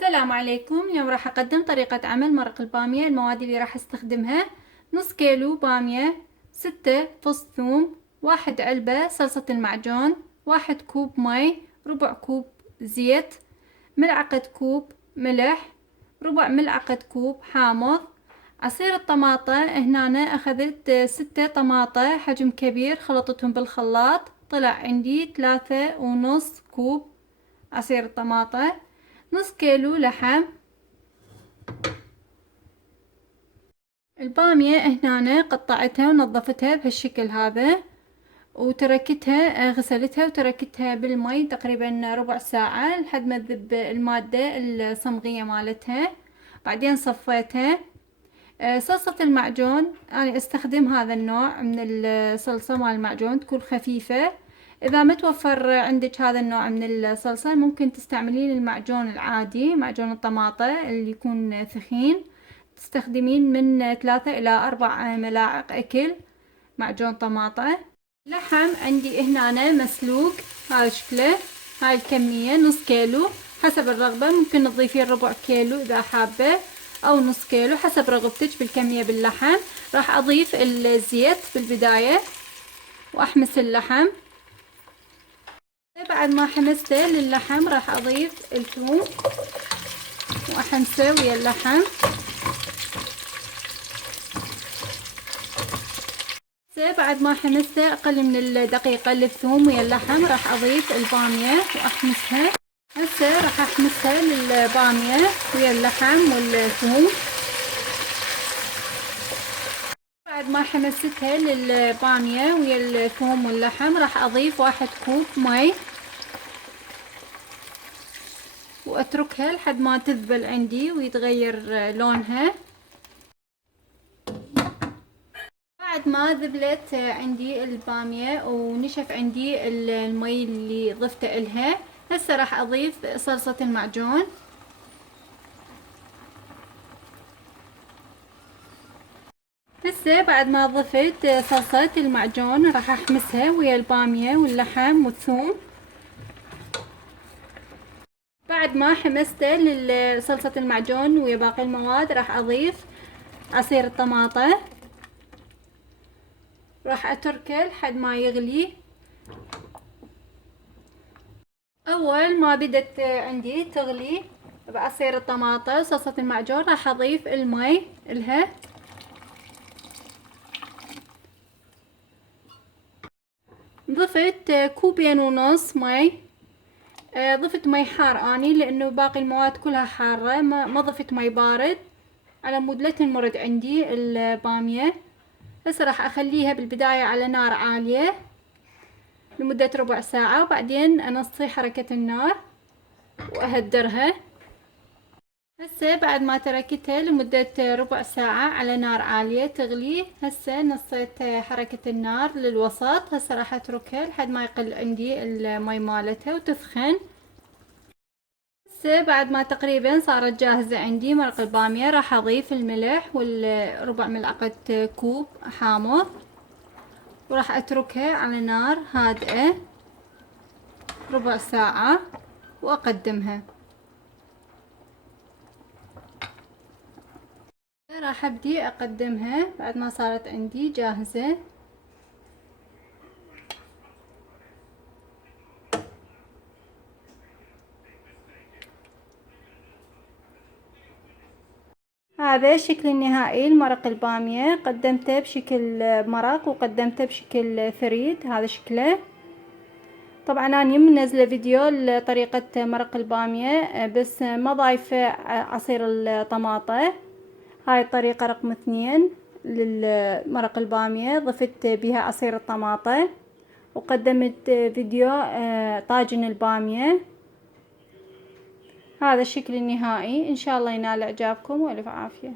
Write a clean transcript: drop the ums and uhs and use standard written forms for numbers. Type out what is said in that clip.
السلام عليكم. اليوم راح أقدم طريقة عمل مرق البامية. المواد اللي راح استخدمها: نص كيلو بامية، 6 فص ثوم، 1 علبة صلصة المعجون، 1 كوب مي، ربع كوب زيت، ملعقة كوب ملح، ربع ملعقة كوب حامض. عصير الطماطة، هنا أنا أخذت 6 طماطة حجم كبير، خلطتهم بالخلاط، طلع عندي 3.5 كوب عصير الطماطة. نص كيلو لحم. البامية هنا قطعتها ونظفتها بهالشكل هذا، وتركتها غسلتها وتركتها بالمي تقريبا ربع ساعة لحد ما تذب المادة الصمغية مالتها. بعدين صفيتها. صلصة المعجون أنا استخدم هذا النوع من الصلصة مال المعجون، تكون خفيفة. إذا متوفر عندك هذا النوع من الصلصة ممكن تستعملين المعجون العادي، معجون الطماطة اللي يكون ثخين. تستخدمين من 3 إلى 4 ملاعق أكل معجون طماطة. لحم عندي هنا مسلوق، هذا شكله، هاي الكمية نص كيلو. حسب الرغبة ممكن تضيفين ربع كيلو إذا حابة، أو نص كيلو حسب رغبتك بالكمية باللحم. راح أضيف الزيت بالبداية وأحمس اللحم. بعد ما حمسته للحم راح أضيف الثوم وأحمسه ويا اللحم. بعد ما حمسته أقل من الدقيقة للثوم ويا اللحم راح أضيف البامية وأحمسها. هسه راح أحمسها للبامية ويا اللحم والثوم. بعد ما حمستها للبامية ويا الثوم واللحم راح أضيف 1 كوب مي وأتركها لحد ما تذبل عندي ويتغير لونها. بعد ما ذبلت عندي البامية ونشف عندي المي اللي ضفته إلها، هسه راح أضيف صلصة المعجون. هسه بعد ما ضفت صلصة المعجون راح أحمسها ويا البامية واللحم والثوم. بعد ما حمسته لصلصة المعجون ويا باقي المواد راح أضيف عصير الطماطة. راح أتركه لحد ما يغلي. أول ما بدت عندي تغلي بعصير الطماطة وصلصة المعجون راح أضيف المي إلها. ضفت 2.5 كوب مي. ضفت مي حار اني لانه باقي المواد كلها حارة، ما ضفت مي بارد على مود لا تنمرد عندي البامية. هسه راح اخليها بالبداية على نار عالية لمدة ربع ساعة، وبعدين انصي حركة النار واهدرها. هسه بعد ما تركتها لمدة ربع ساعة على نار عالية تغلي، هسه نصيت حركة النار للوسط. هسه راح اتركها لحد ما يقل عندي المي مالتها وتسخن. هسه بعد ما تقريبا صارت جاهزة عندي مرق البامية راح اضيف الملح والربع ملعقة كوب حامض، وراح اتركها على نار هادئة ربع ساعة واقدمها. راح ابدي اقدمها بعد ما صارت عندي جاهزة. هذا الشكل النهائي لمرق البامية، قدمته بشكل مرق وقدمته بشكل ثريد، هذا شكله. طبعا انا منزله فيديو لطريقة مرق البامية بس ما ضايفة عصير الطماطة. هاي الطريقة رقم 2 للمرق البامية، ضفت بها عصير الطماطة. وقدمت فيديو طاجن البامية. هذا الشكل النهائي، ان شاء الله ينال اعجابكم والف عافية.